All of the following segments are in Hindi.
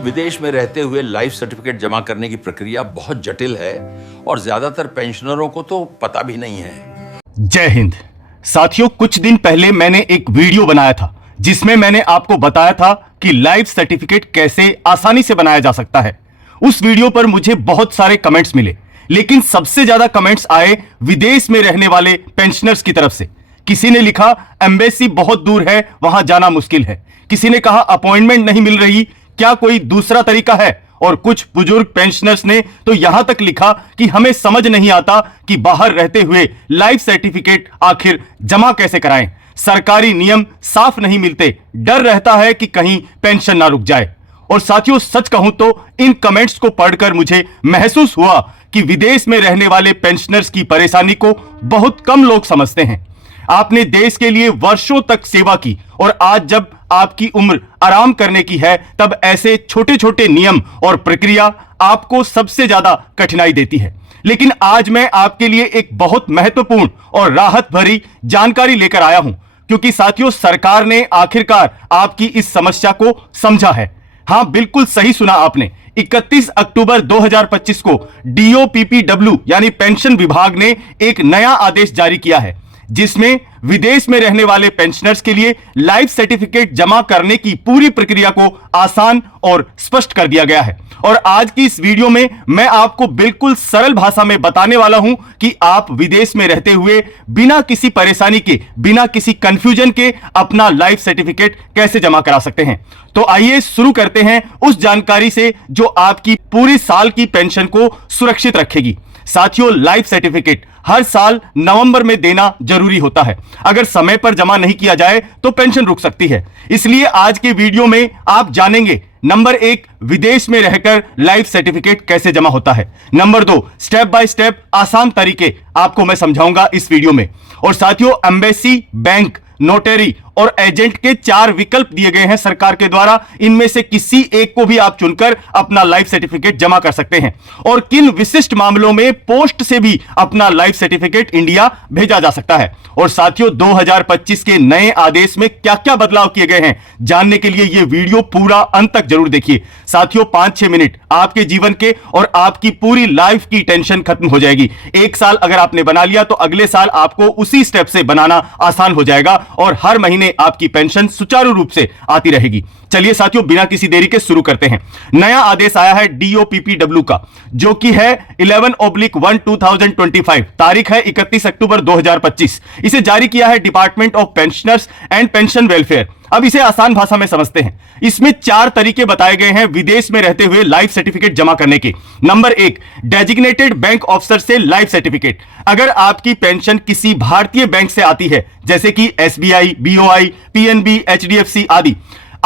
विदेश में रहते हुए लाइफ सर्टिफिकेट जमा करने की प्रक्रिया बहुत जटिल है और ज्यादातर पेंशनरों को तो पता भी नहीं है। जय हिंद साथियों, कुछ दिन पहले मैंने एक वीडियो बनाया था जिसमें मैंने आपको बताया था कि लाइफ सर्टिफिकेट कैसे आसानी से बनाया जा सकता है। उस वीडियो पर मुझे बहुत सारे कमेंट्स मिले, लेकिन सबसे ज्यादा कमेंट्स आए विदेश में रहने वाले पेंशनर्स की तरफ से। किसी ने लिखा एम्बेसी बहुत दूर है, वहां जाना मुश्किल है। किसी ने कहा अपॉइंटमेंट नहीं मिल रही, क्या कोई दूसरा तरीका है। और कुछ बुजुर्ग पेंशनर्स ने तो यहां तक लिखा कि हमें समझ नहीं आता कि बाहर रहते हुए लाइफ सर्टिफिकेट आखिर जमा कैसे कराएं। सरकारी नियम साफ नहीं मिलते, डर रहता है कि कहीं पेंशन ना रुक जाए। और साथियों, सच कहूं तो इन कमेंट्स को पढ़कर मुझे महसूस हुआ कि विदेश में रहने वाले पेंशनर्स की परेशानी को बहुत कम लोग समझते हैं। आपने देश के लिए वर्षों तक सेवा की और आज जब आपकी उम्र आराम करने की है, तब ऐसे छोटे छोटे नियम और प्रक्रिया आपको सबसे ज्यादा कठिनाई देती है। लेकिन आज मैं आपके लिए एक बहुत महत्वपूर्ण और राहत भरी जानकारी लेकर आया हूं, क्योंकि साथियों, सरकार ने आखिरकार आपकी इस समस्या को समझा है। हां, बिल्कुल सही सुना आपने। 31 अक्टूबर 2025 को DOPPW यानी पेंशन विभाग ने एक नया आदेश जारी किया है, जिसमें विदेश में रहने वाले पेंशनर्स के लिए लाइफ सर्टिफिकेट जमा करने की पूरी प्रक्रिया को आसान और स्पष्ट कर दिया गया है। और आज की इस वीडियो में मैं आपको बिल्कुल सरल भाषा में बताने वाला हूं कि आप विदेश में रहते हुए बिना किसी परेशानी के, बिना किसी कंफ्यूजन के अपना लाइफ सर्टिफिकेट कैसे जमा करा सकते हैं। तो आइए शुरू करते हैं उस जानकारी से जो आपकी पूरी साल की पेंशन को सुरक्षित रखेगी। साथियों, लाइफ सर्टिफिकेट हर साल नवंबर में देना जरूरी होता है। अगर समय पर जमा नहीं किया जाए तो पेंशन रुक सकती है। इसलिए आज के वीडियो में आप जानेंगे नंबर 1, विदेश में रहकर लाइफ सर्टिफिकेट कैसे जमा होता है। नंबर 2, स्टेप बाय स्टेप आसान तरीके आपको मैं समझाऊंगा इस वीडियो में। और साथियों, एम्बेसी, बैंक, नोटरी और एजेंट के 4 विकल्प दिए गए हैं सरकार के द्वारा। इनमें से किसी एक को भी आप चुनकर अपना लाइफ सर्टिफिकेट जमा कर सकते हैं। और किन विशिष्ट मामलों में पोस्ट से भी अपना लाइफ सर्टिफिकेट इंडिया भेजा जा सकता है। और साथियों, 2025 के नए आदेश में क्या क्या बदलाव किए गए हैं, जानने के लिए यह वीडियो पूरा अंत तक जरूर देखिए। साथियों, 5-6 मिनट आपके जीवन के और आपकी पूरी लाइफ की टेंशन खत्म हो जाएगी। 1 साल अगर आपने बना लिया तो अगले साल आपको उसी स्टेप से बनाना आसान हो जाएगा और हर महीने आपकी पेंशन सुचारू रूप से आती रहेगी। चलिए साथियों, बिना किसी देरी के शुरू करते हैं। नया आदेश आया है DOPPW का, जो कि है 11/1/2025। तारीख है 31 अक्टूबर 2025। इसे जारी किया है department of pensioners and pension welfare. अब इसे आसान भाषा में समझते हैं। इसमें 4 तरीके बताए गए हैं विदेश में रहते हुए लाइफ सर्टिफिकेट जमा करने के। नंबर 1, डेजिग्नेटेड बैंक ऑफिसर से लाइफ सर्टिफिकेट। अगर आपकी पेंशन किसी भारतीय बैंक से आती है, जैसे कि SBI, BOI, PNB, HDFC आदि,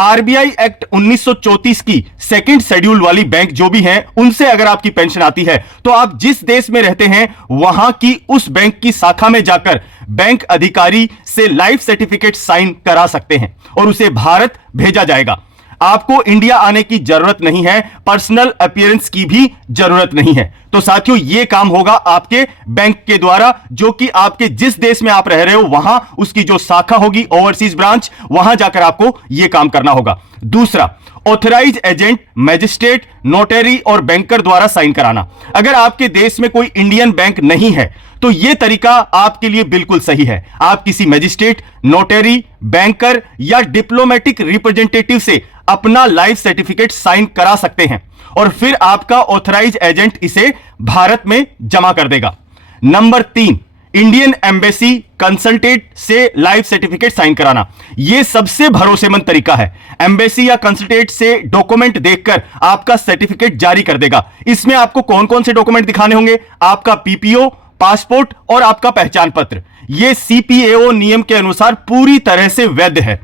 RBI एक्ट 1934 की सेकंड शेड्यूल वाली बैंक जो भी हैं, उनसे अगर आपकी पेंशन आती है तो आप जिस देश में रहते हैं वहां की उस बैंक की शाखा में जाकर बैंक अधिकारी से लाइफ सर्टिफिकेट साइन करा सकते हैं और उसे भारत भेजा जाएगा। आपको इंडिया आने की जरूरत नहीं है, पर्सनल अपीयरेंस की भी जरूरत नहीं है। तो साथियों, यह काम होगा आपके बैंक के द्वारा, जो कि आपके जिस देश में आप रह रहे हो वहां उसकी जो शाखा होगी, ओवरसीज ब्रांच, वहां जाकर आपको यह काम करना होगा। दूसरा, ऑथराइज एजेंट, मजिस्ट्रेट, नोटरी और बैंकर द्वारा साइन कराना। अगर आपके देश में कोई इंडियन बैंक नहीं है तो यह तरीका आपके लिए बिल्कुल सही है। आप किसी मजिस्ट्रेट, नोटरी, बैंकर या डिप्लोमेटिक रिप्रेजेंटेटिव से अपना लाइफ सर्टिफिकेट साइन करा सकते हैं और फिर आपका ऑथराइज एजेंट इसे भारत में जमा कर देगा। नंबर 3, इंडियन एम्बेसी कंसल्टेंट से लाइफ सर्टिफिकेट साइन कराना। यह सबसे भरोसेमंद तरीका है। एम्बेसी या कंसल्टेंट से डॉक्यूमेंट देखकर आपका सर्टिफिकेट जारी कर देगा। इसमें आपको कौन कौन से डॉक्यूमेंट दिखाने होंगे? आपका PPO, पासपोर्ट और आपका पहचान पत्र। यह CPAO नियम के अनुसार पूरी तरह से वैध है।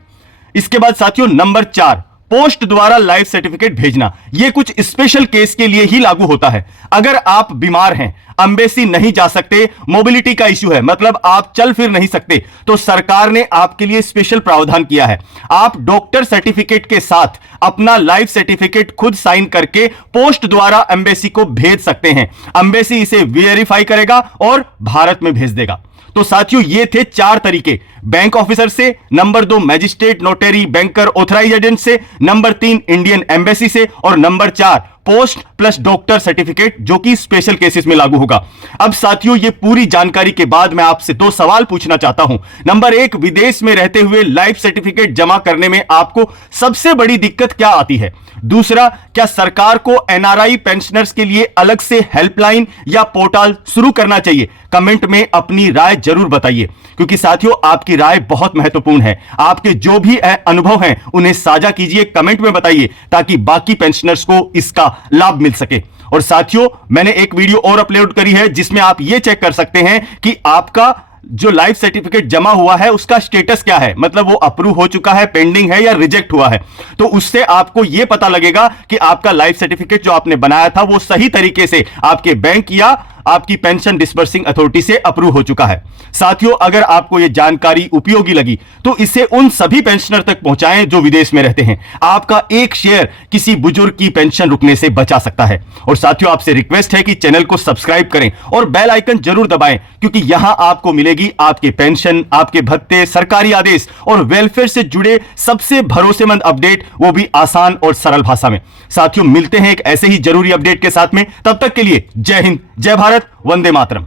इसके बाद साथियों, नंबर 4, पोस्ट द्वारा लाइफ सर्टिफिकेट भेजना। यह कुछ स्पेशल केस के लिए ही लागू होता है। अगर आप बीमार हैं, एम्बेसी नहीं जा सकते, मोबिलिटी का इश्यू है, मतलब आप चल फिर नहीं सकते, तो सरकार ने आपके लिए स्पेशल प्रावधान किया है। आप डॉक्टर सर्टिफिकेट के साथ अपना लाइफ सर्टिफिकेट खुद साइन करके पोस्ट द्वारा एम्बेसी को भेज सकते हैं। एम्बेसी इसे वेरीफाई करेगा और भारत में भेज देगा। तो साथियों ये थे 4 तरीके। बैंक ऑफिसर से, number 2 magistrate, notary, banker, authorise agent से, नंबर 3 इंडियन एम्बेसी से और number 4 post plus doctor certificate, जो कि स्पेशल केसेस में लागू होगा। अब साथियों ये पूरी जानकारी के बाद मैं आपसे 2 सवाल पूछना चाहता हूं। नंबर 1, विदेश में रहते हुए लाइफ सर्टिफिकेट जमा करने में आपको सबसे बड़ी दिक्कत क्या आती है? दूसरा, क्या सरकार को एनआरआई पेंशनर्स के लिए अलग से हेल्पलाइन या पोर्टल शुरू करना चाहिए? कमेंट में अपनी राय जरूर बताइए, क्योंकि साथियों आपकी राय बहुत महत्वपूर्ण है। आपके जो भी अनुभव हैं उन्हें साझा कीजिए, कमेंट में बताइए, ताकि बाकी पेंशनर्स को इसका लाभ मिल सके। और साथियों मैंने एक वीडियो और अपलोड करी है जिसमें आप यह चेक कर सकते हैं कि आपका जो लाइफ सर्टिफिकेट जमा हुआ है उसका स्टेटस क्या है, मतलब वो अप्रूव हो चुका है, पेंडिंग है या रिजेक्ट हुआ है। तो उससे आपको यह पता लगेगा कि आपका लाइफ सर्टिफिकेट जो आपने बनाया था वो सही तरीके से आपके बैंक या आपकी पेंशन डिस्बर्सिंग अथॉरिटी से अप्रूव हो चुका है। साथियों अगर आपको यह जानकारी उपयोगी लगी तो इसे उन सभी पेंशनर तक पहुंचाएं जो विदेश में रहते हैं। आपका एक शेयर किसी बुजुर्ग की पेंशन रुकने से बचा सकता है। और साथियों आपसे रिक्वेस्ट है कि चैनल को सब्सक्राइब करें और बेल आइकन जरूर दबाएं, क्योंकि यहां आपको मिलेगी आपके पेंशन, आपके भत्ते, सरकारी आदेश और वेलफेयर से जुड़े सबसे भरोसेमंद अपडेट, वो भी आसान और सरल भाषा में। साथियों मिलते हैं एक ऐसे ही जरूरी अपडेट के साथ में, तब तक के लिए जय हिंद, जय भारत, वंदे मातरम।